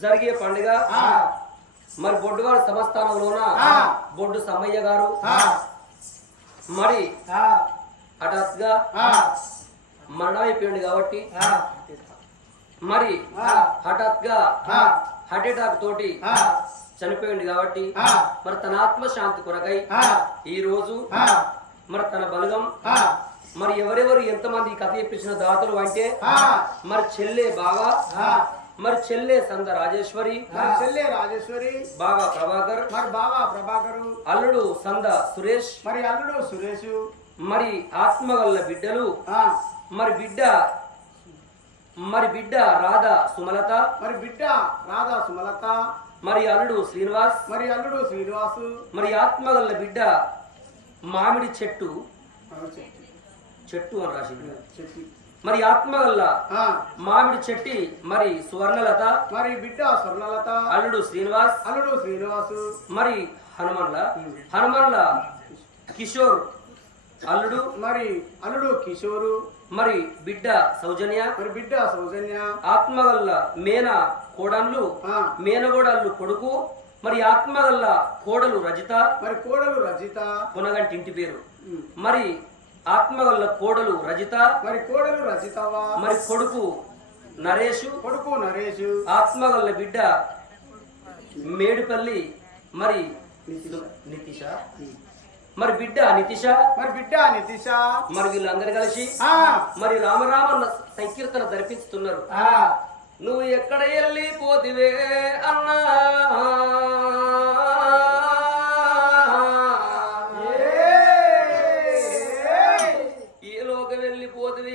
జరిగే పండుగ. మరి బొడ్డువారి సంస్థానంలోన ఆ. బొడ్డు సమ్మయ్య గారు మరి ఆ, హఠాత్తుగా ఆ, మరణం అయిపోయింది కాబట్టి ఆ, మరి ఆ. హఠాత్తుగా ఆ. హార్ట్ అటాక్ తోటి ఆ, చనిపోయింది కాబట్టి. మరి తన ఆత్మశాంతి కొరకై. ఈ రోజు ఆ, మరి తన బలగం ఆ, మరి ఎవరెవరు ఎంతమంది ఈ కథ చెప్పించిన దాతలు అంటే. మరి చెల్లె బాగా. మరి చెల్లె సంద రాజేశ్వరి చెల్లె రాజేశ్వరి బాగా ప్రభాకర్ మరి బాబా ప్రభాకరు అల్లుడు సంద సురేష్ మరి అల్లుడు సురేష్ మరి ఆత్మగల్ల బిడ్డలు ఆ, మరి బిడ్డ మరి బిడ్డ రాధ సుమలత మరి బిడ్డ రాధా సుమలత మరి అల్లుడు శ్రీనివాస్ మరి అల్లుడు శ్రీనివాసు మరి ఆత్మగల్ల బిడ్డ మామిడి చెట్టు చెట్టు అని రాసింది. మరి ఆత్మగల్ల ఆ, మామిడి చెట్టి మరి సువర్ణలత మరి బిడ్డ స్వర్ణలత అల్లుడు శ్రీనివాస్ అల్లుడు శ్రీనివాసు మరి హనుమన్ల హనుమన్ల కిషోర్ అల్లుడు మరి అల్లుడు కిషోరు మరి బిడ్డ సౌజన్య మరి బిడ్డ సౌజన్య ఆత్మగల్ల మేన కోడన్లు ఆ, మేనగోడళ్ళు కొడుకు మరి ఆత్మగల్ల కోడలు రజిత మరి కోడలు రజిత పునగంటి ఇంటి పేరు. ఉమ్, మరి ఆత్మగల్ల కోడలు రజిత మరి కోడలు రజితవా? మరి కొడుకు నరేషు కొడుకు నరేషు. ఆత్మగల్ల బిడ్డ మేడిపల్లి మరి నితిష. మరి బిడ్డ నితిష. మరి బిడ్డ నితిష. మరి వీళ్ళందరూ కలిసి ఆ, మరి రామరామన్న సంకీర్తన జరిపిస్తున్నారు. ఆ, నువ్వు ఎక్కడ వెళ్ళి పోతివే అన్నా ఏయ్! ఏ లోక వెళ్ళిపోతివి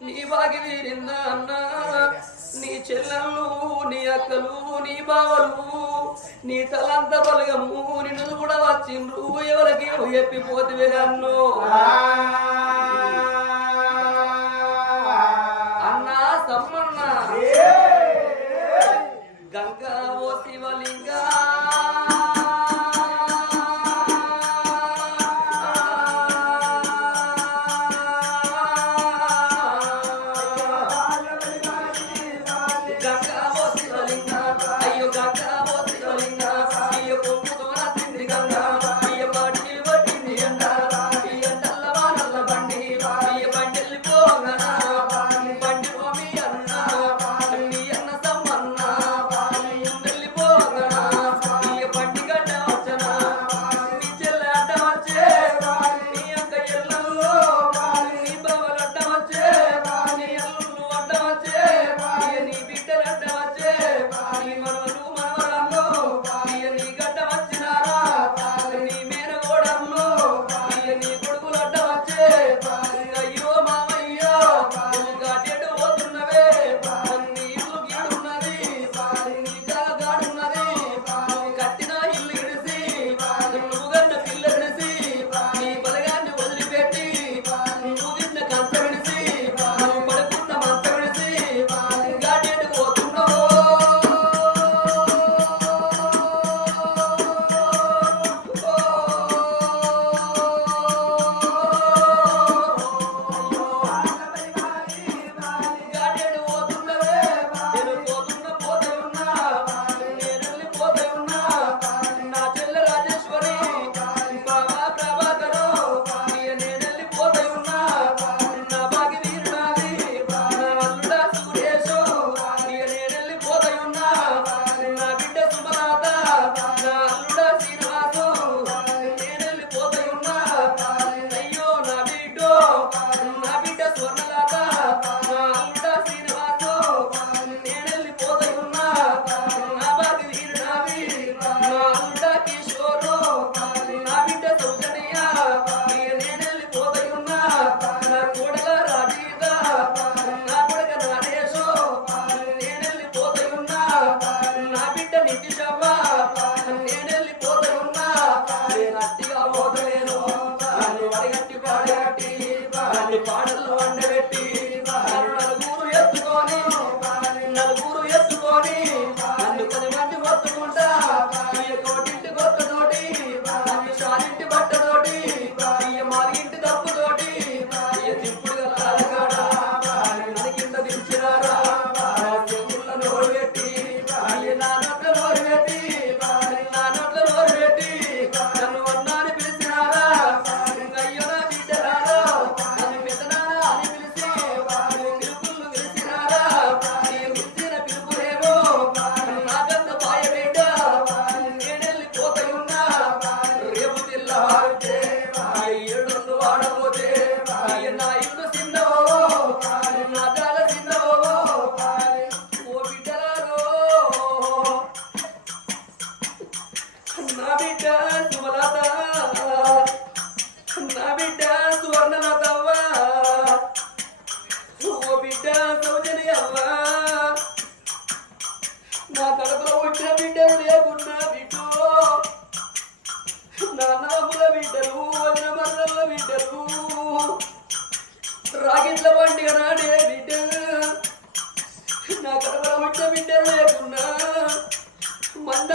నీ బాగి నిన్న అన్నా నీ చెల్లెళ్ళు నీ అక్కలు నీ బావలు నీ తలంత బలగము నిన్ను కూడా వచ్చిండ్రు ఎవరికి చెప్పిపోతివి అన్నో.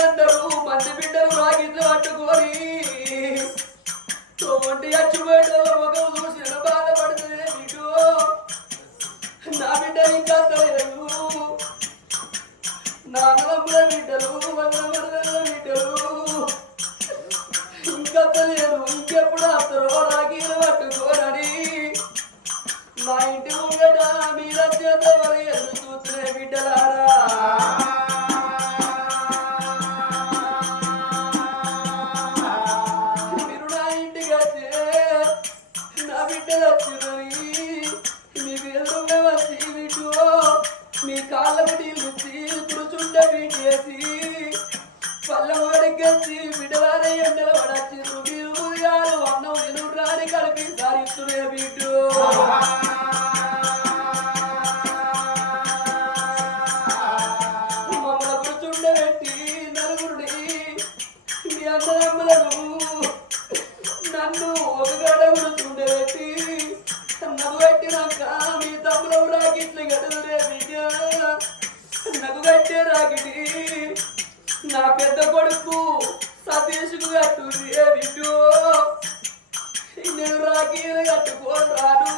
మందందరూ మంచి బిడ్డలు రాగిట్లు పట్టుకొని ఒంటి అచ్చిపోయేటోళ్ళ ముఖం చూసి బాధపడుతుంది బిడ్డు నా బిడ్డ ఇంకా తెలియదు నా నమ్ముల బిడ్డలు రాగిడి నా పెద్ద కొడుకు సతీష్కు కట్టురే బిడ్డు. నేను రాఖీలు కట్టుకోని రాను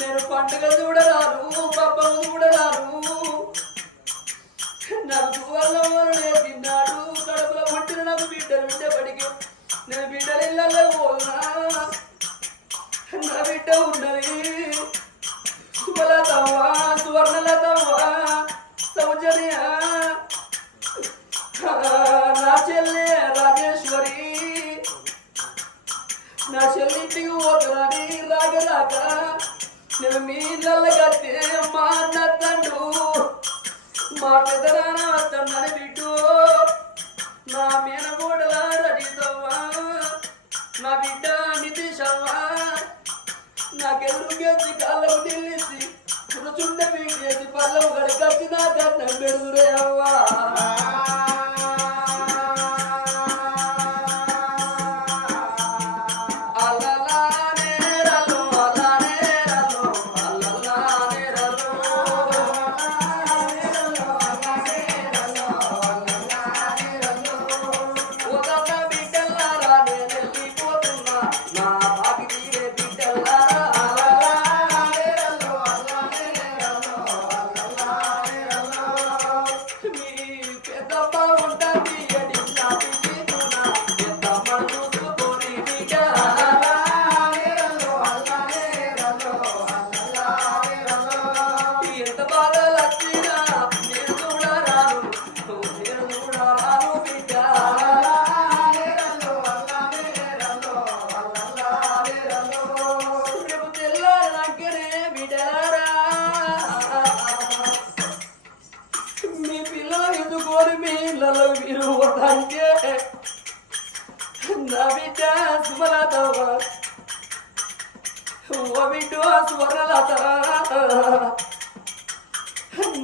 నేను పండుగ చూడరాను పబ్బం చూడరాను నాకు వల్ల వల్లనే తిన్నాడు. కడుపులో పుట్టిన నాకు బిడ్డలు ఉండేపటికి నేను బిడ్డలు ఇళ్ళలో పోనా నా బిడ్డ ఉన్నది. శుభలతవ్వా సువర్ణలతవ్వా సౌజన్య నా చెల్లె రాజేశ్వరి నా చెల్లింటికి పోతున్నది రాగరాక నేను మీ ఇళ్ళ కట్టే మా అన్న తండ్రు మా పెద్దనాన్న వస్తున్నాను బిడ్డు నా మేనగోడల రజితవ్వా నా బిడ్డ నితీషవ్వా నాకెళ్ళు గెలిచి కాళ్ళకు నిలిచి కూర్చుండే మీ చేతి పళ్ళవు గడికొచ్చి నా కన్నం పెడుదురే అవ్వా. ఓ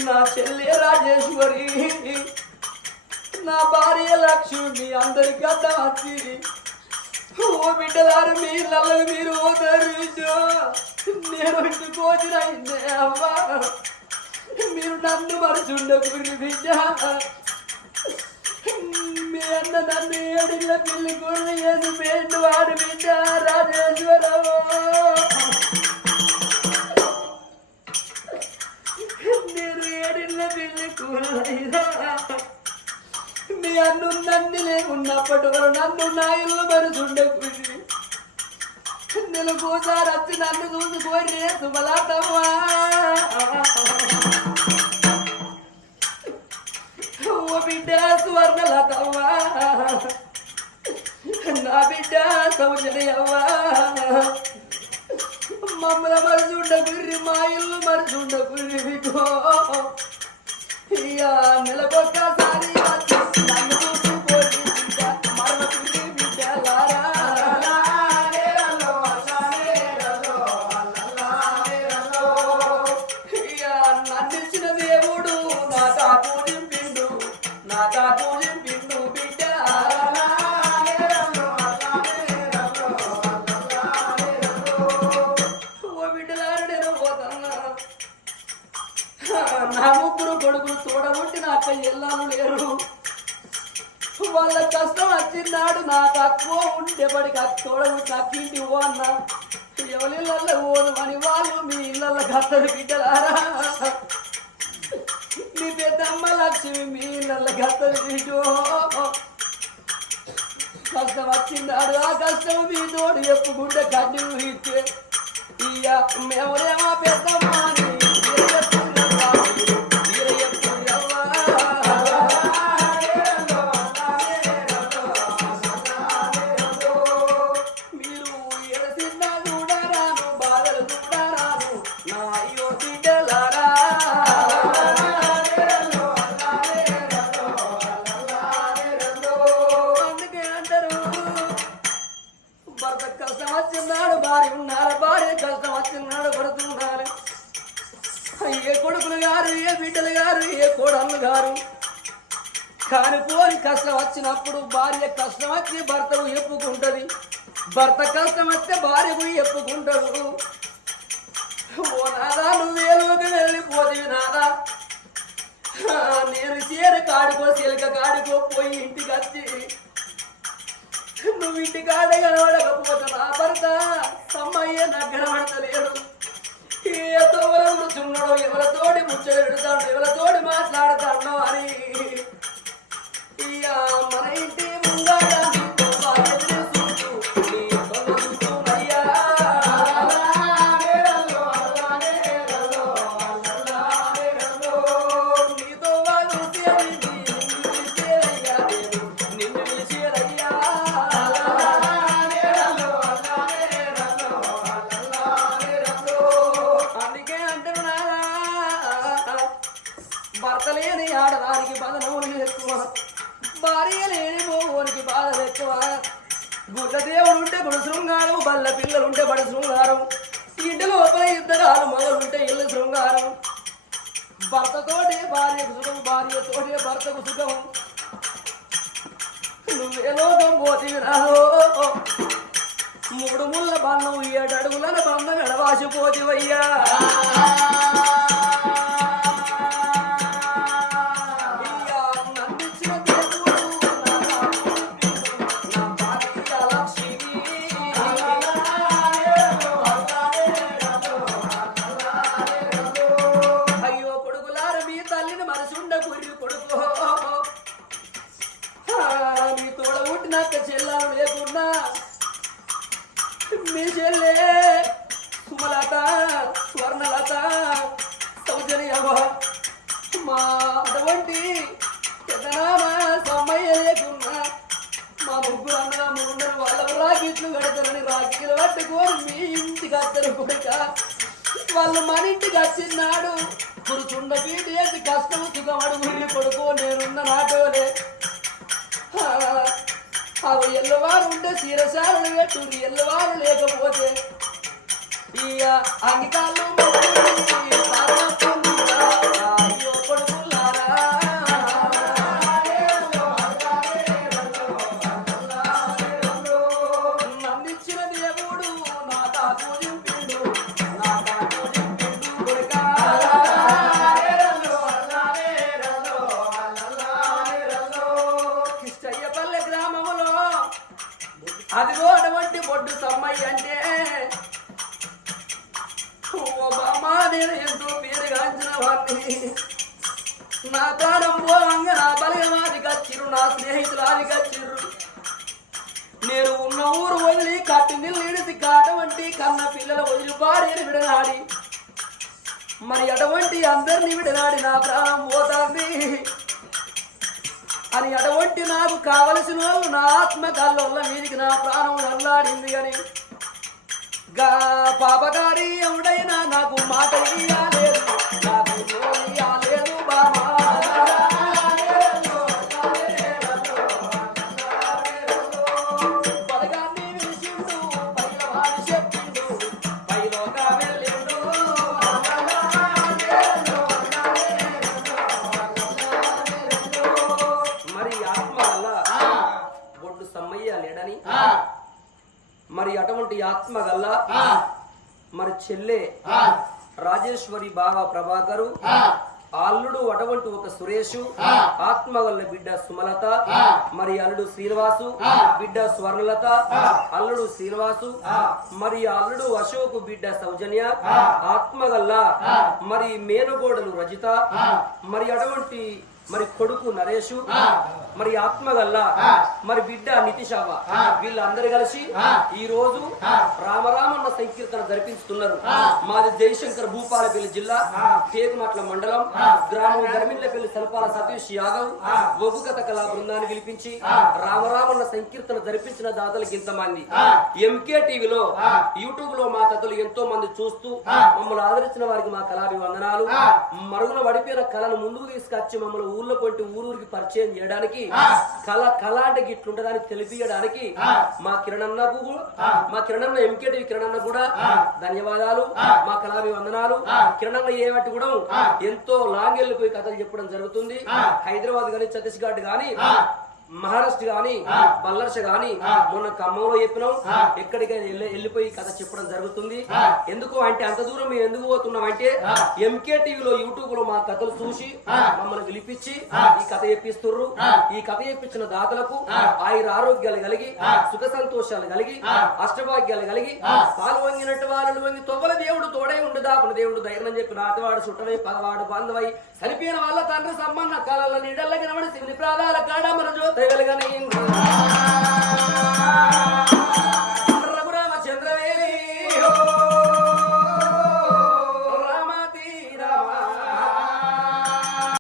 నా చెల్లి రాజేశ్వరి నా భార్య లక్ష్మి అందరికి అర్థం ఓ బిడ్డలారు మీ ఇళ్ళలో మీరు ఓదారు బిడ్డ నేను ఇంటికి వచ్చిన మీరు నన్ను మరుచుండ గురి బిడ్డ మీ అన్న నన్ను ఏడిళ్ళ పిల్లి కూడా ఏది పేరు వాడు బిడ్డ రాజేశ్వరరావు పిల్లి కూరయ్యా మీ అన్ను నన్ను లేకున్నప్పటి వరకు నన్ను నా ఇల్లు మరుచుండకూడదు నెలకోసారి వచ్చి నన్ను చూసుకోరే సుమలాతమ్మా. ఓ బిడ్డ సువర్ణలతమ్మా. నా బిడ్డ సౌజన్యవ్వా. మమ్మల మరుచుండ కుర్రి మా ఇల్లు మరుచుండ గుర్రి బిడ్డో ఇయ్యా నెలకొక్కసారి వచ్చి ఉండేపడికి అక్క తోడబుట్టి అక్కింటి ఓ అన్న ఎవరిళ్ళల్లో ఓను అని వాళ్ళు మీ ఇళ్ళల్లో గత్తలు బిడ్డలారా మీ పెద్దమ్మ లక్ష్మి మీ ఇళ్ళల్లో గత్తలు బిడ్డో కష్టం వచ్చిందాడు ఆ కష్టం మీ తోడు ఎప్పుకుంటే కన్ను ఇచ్చే ఇయ్య మేమరేమో పెద్దమ్మ కష్టం భార్య ఉన్నారు భార్య కష్టం వచ్చిన్నాడు పడుతున్నారు ఏ కొడుకులు గారు ఏ బిడ్డలు గారు ఏ కోడళ్ళు గారు. కానీ పోని కష్టం వచ్చినప్పుడు భార్య కష్టం వచ్చి భర్తకు ఎప్పుకుంటది భర్త కష్టం వస్తే భార్యకు ఎప్పుకుంటాడు ఓ నాదా నువ్వేలోకి వెళ్ళిపోతుంది నాదా? నేను చీర కాడుకో చిలక కాడుకో పోయి ఇంటికి వచ్చి నువ్వు ఇంటి కాడ కనబడకపోతే నా భర్త అమ్మయ్య నాకు కనబడతలేడు ఏతో తోవల కూర్చున్నాడో ఎవరితోటి ముచ్చట పెడతాడు ఎవరితోటి మాట్లాడతాడో అని. ఇయ్య మన ఇంటి దేవునికి మోనికి బాధలు ఎక్కువ గుడ్డ దేవుడు ఉంటే గుడి శృంగారం బల్ల పిల్లలు ఉంటే బడి శృంగారం. ఇంటి లోపల ఇద్దరాలు మొదలు ఉంటే ఇల్లు శృంగారం. భర్తతోటే భార్యకు సుఖం భార్యతోటే భర్తకు సుఖం. నువ్వే లోకం పోతివి రాదో? మూడు ముళ్ళ బంధం ఏడు అడుగుల బంధం ఎడవాసిపోతివయ్యా కూర్చుండ కష్టం సుఖం అడుగురి కొడుకు నేనున్న నాటోలే. అవి ఎల్లవారు ఉంటే చీరసాలను పెట్టుర్రి ఎల్లవారు లేకపోతే. ఇక అంగికాలు అదిగో అటువంటి బొడ్డు సమ్మయ్య అంటే ఓ నేను ఎంతో పేరుగాంచిన వాడిని నా ప్రాణం పోవంగా నా బలగమాది కచ్చిరు నా స్నేహితురాది కచ్చిర్రు నేను ఉన్న ఊరు వదిలి కట్టి ఇడిసి అటువంటి కన్న పిల్లల వదిలి భార్యను విడనాడి. మరి అటువంటి అందరినీ విడనాడి నా ప్రాణం పోతాంది అని అటువంటి నాకు కావలసిన వాళ్ళు నా ఆత్మ కళ్ళ మీదికి నా ప్రాణం అల్లాడింది అని. గా పాపగారి ఎవడైనా నాకు మాట బావ ప్రభాకరు. అల్లుడు అటువంటి ఒక సురేషు. ఆత్మ వల్ల బిడ్డ సుమలత. మరి అల్లుడు శ్రీనివాసు. బిడ్డ స్వర్ణలత. అల్లుడు శ్రీనివాసు. మరి అల్లుడు అశోక్ బిడ్డ సౌజన్య. ఆత్మ గల్ల మరి మేనగోడలు రజిత. మరి అటువంటి మరి కొడుకు నరేషు. మరి ఆత్మ గల్ల మరి బిడ్డ నితిశావ వీళ్ళందరూ కలిసి ఈ రోజు రామరామన్న సంకీర్తన జరిపిస్తున్నారు. మాది జయశంకర్ భూపాలపల్లి జిల్లా తేకుమట్ల మండలం గ్రామం ధర్మిల్లపల్లి సల్పాల సతీష్ యాదవ్ ఒగ్గుకథ కళా బృందాన్ని పిలిపించి రామరామన్న సంకీర్తన జరిపించిన దాతలకు ఇంతమంది. ఎంకే టీవీలో యూట్యూబ్లో మా కథలు ఎంతో మంది చూస్తూ మమ్మల్ని ఆదరించిన వారికి మా కళాభివందనాలు. మరుగున పడిపోయిన కళను ముందుకు తీసుకొచ్చి మమ్మల్ని ఊర్లో కొట్టి ఊరూరికి పరిచయం చేయడానికి కళ కళ అంటే గిట్లుంటదని తెలిపియడానికి మా కిరణన్నకు మా కిరణన్న ఎంకేటి కిరణన్న కూడా ధన్యవాదాలు మా కళాభివందనాలు కిరణన్న ఏమట్టి కూడా ఎంతో లాంగ్ వెళ్ళిపోయి కథలు చెప్పడం జరుగుతుంది. హైదరాబాద్ గాని ఛత్తీస్గఢ్ గాని మహారాష్ట్ర గాని బల్లర్ష గాని మొన్న ఖమ్మంలో చెప్పినాం. ఎక్కడికైనా వెళ్ళి- వెళ్ళిపోయి కథ చెప్పడం జరుగుతుంది. ఎందుకు అంటే అంత దూరం మేము ఎందుకు పోతున్నాం అంటే ఎంకే టీవీలో యూట్యూబ్లో మా కథలు చూసి మమ్మల్ని పిలిపించి ఈ కథ చెప్పిస్తుర్రు. ఈ కథ చెప్పించిన దాతలకు ఆయుర ఆరోగ్యాలు కలిగి సుఖ సంతోషాలు కలిగి అష్టభాగ్యాలు కలిగి పాలు వంగినట్టు వాళ్ళు వంగి తొవ్వల దేవుడు తోడై ఉండు దాపున దేవుడు ధైర్యం చెప్పి నాటివాడు చుట్టమై పగవాడు బాంధవై చనిపోయిన వాళ్ళ తండ్రి సంబంధ కాలాల నీడల్ల కనబడి శివుని ప్రాణాల కాడ మన జ్యోతి దయగలగని